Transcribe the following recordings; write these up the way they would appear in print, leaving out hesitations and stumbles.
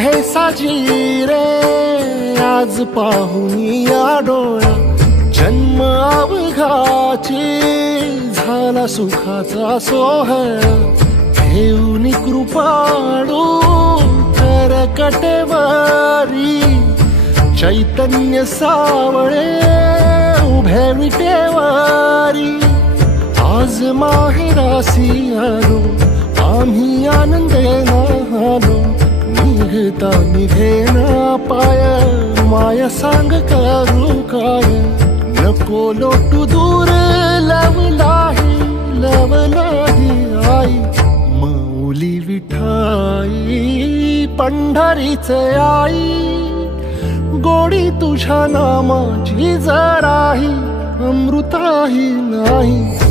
हे साजी रे आज पाहून या डोळ्या जन्म अवघाची झाला सुखाचा सोहळा घेऊन कृपाळू करकटेवारी चैतन्य सावळे उभे विटेवारी आज माहेरासी आलो आम्ही आनंदेना आलो निघता निघेना पाय माया सांग करू काय नको लोटू दूर लवलाही आई माऊली विठाई पंढरीचे आई गोडी तुझ्या नामाची जराही अमृताही नाही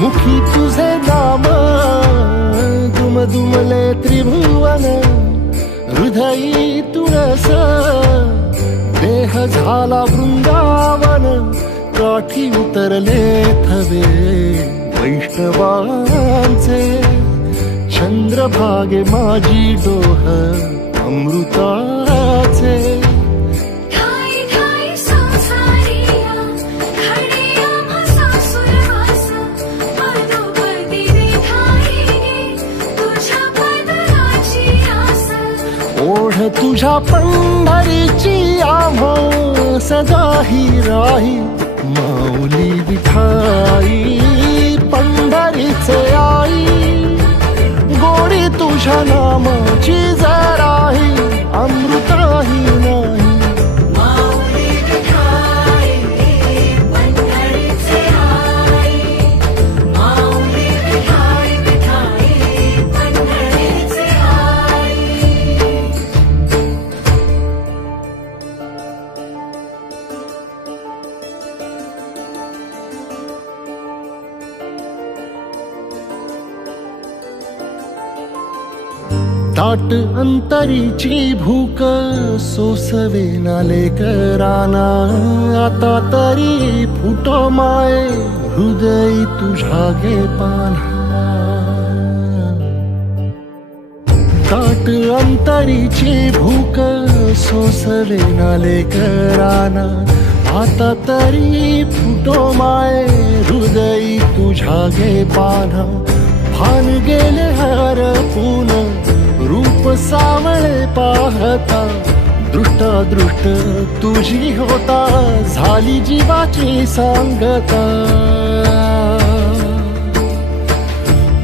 मुखी तुझे नाम दुमदुमले त्रिभुवन हृदयी तुळस देह झाला वृंदावन काठी उतरले थवे वैष्णवांचे चंद्रभागे माझी डोह अमृताचे ओढ तुझ्या पंढरीची आम्हा सदाही राही माऊली विठाई पंढरीचे आई गोडी तुझ्या नामाची जराही अमृताही नाही ताट अंतरीची भूक सोसवे नाले कराना आता तरी फुटो माये हृदय तुझ्या गे पाना ताट अंतरीची भूक सोसवे नाले कराना आता तरी फुटो माये हृदय तुझ्या गे पाना भान गेले हरपून रूप सावळे पाहता दृष्ट तुझी होता झाली जीवाची सांगता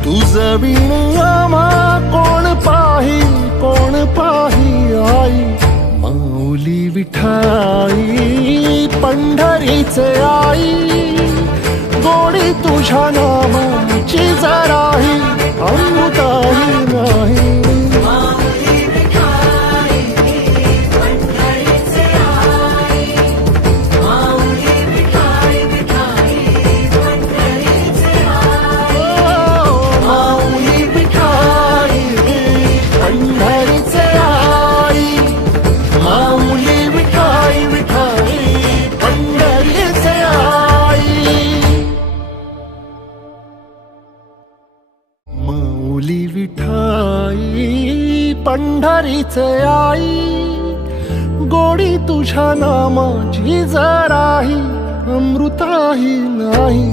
तुझ बिन आम्हा कोण पाही आई माऊली विठाई पंढरीचे आई गोडी तुझ्या नामाची जराही अमृताही नाही पंढरीचे आई गोडी तुझ्या नामाची जराही अमृताही नाही